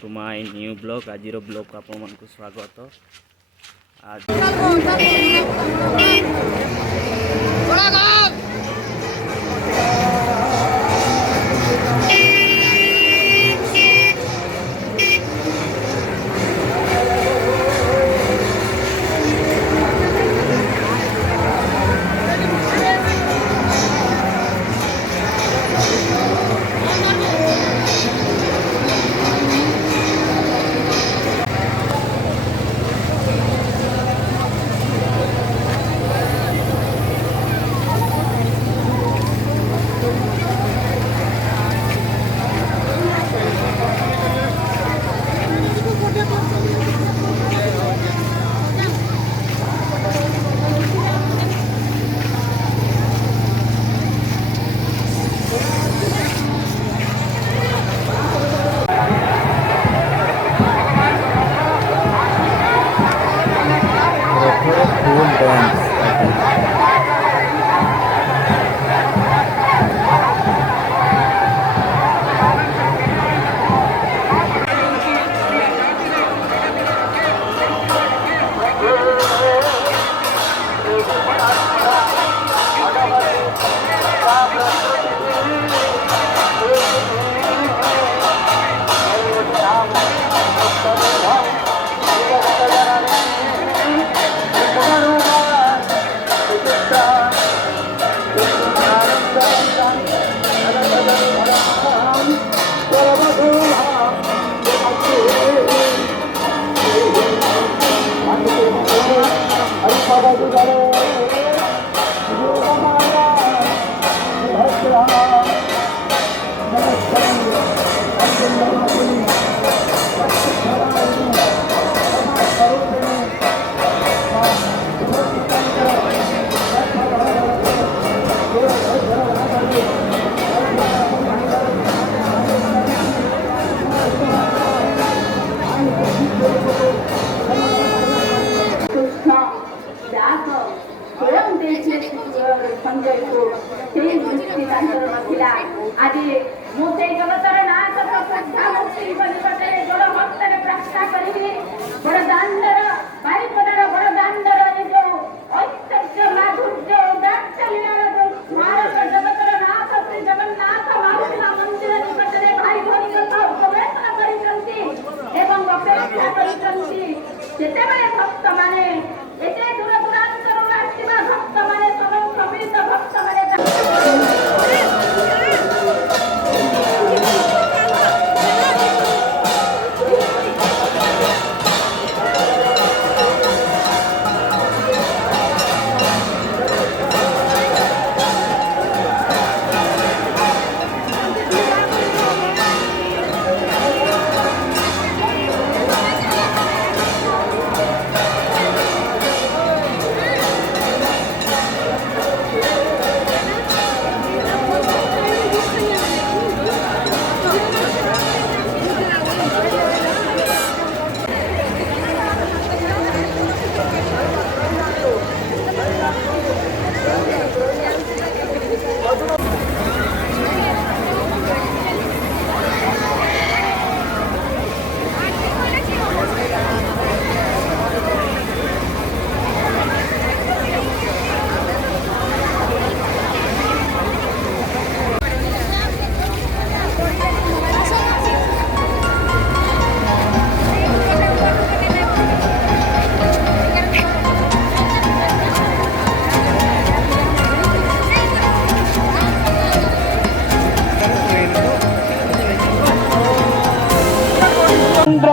To my new blog. आज blog को आपण मानक स्वागत। आज आज मुझे जगतर नाथ श्रद्धा मुक्ति बलिपटे जोड़ भक्तर प्रार्थना करी बड़ दांडर बारिपदार बड़ दांडर जो ऐश्वर्य माधुर्य दाक्षिण्य जो भारत जगतर नाथ श्री जगन्नाथ माउला मंदिर निकटरे भाई भौणी गवेषणा करिसंती एवं अपेक्षा करिसंती जेतेबेले भक्त माने एते दूर दूरांतरु आसीबा भक्त माने सब प्रमित भक्त माने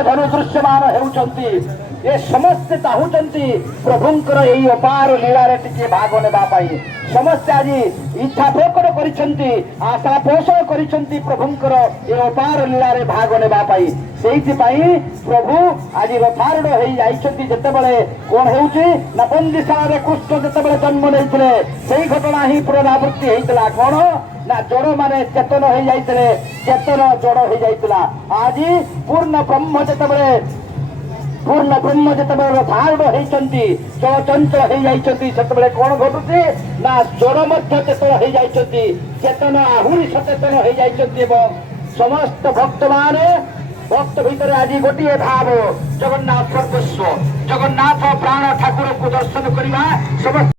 धनु दृश्यमान होउचंती ये समस्त चाहूचंती प्रभुंकर एई अपार लीला रे टिके भाग नेबा पाई समस्त आज इच्छा प्रकट करिसंती आशा पोषण करिसंती प्रभुंकर ए अपार लीला रे भाग नेबा पाई सेइति पाई प्रभु आज रथारूढ़ होई जाइछंती जेतेबेले कोन हेउची ना बंदिशाला रे कृष्ण जेतेबेले जन्म नेइथिले सेई घटना ही पुनरावृत्ति हेइतला कोन ना जड़ माने चेतन हो जाइतले चेतन जड़ हो जाइतला आज पूर्ण ब्रह्म जेतेबेले पूर्ण ब्रह्म जेतेबेले रथारूढ़ होइछंती चंचल हो जाइछंती सेतेबेले कोन घटुची ना जड़ मध्य चेतन हो जाइछंती चेतन आहुरी सचेतन हो जाइछंती एवं समस्त भक्त माने ভক্ত ভিতরে আজ গোটিয়ে ভাব জগন্নাথ সর্বস্ব জগন্নাথ প্রাণ ঠাকুরକୁ দର୍ଶନ କରିବା ସମସ୍ତ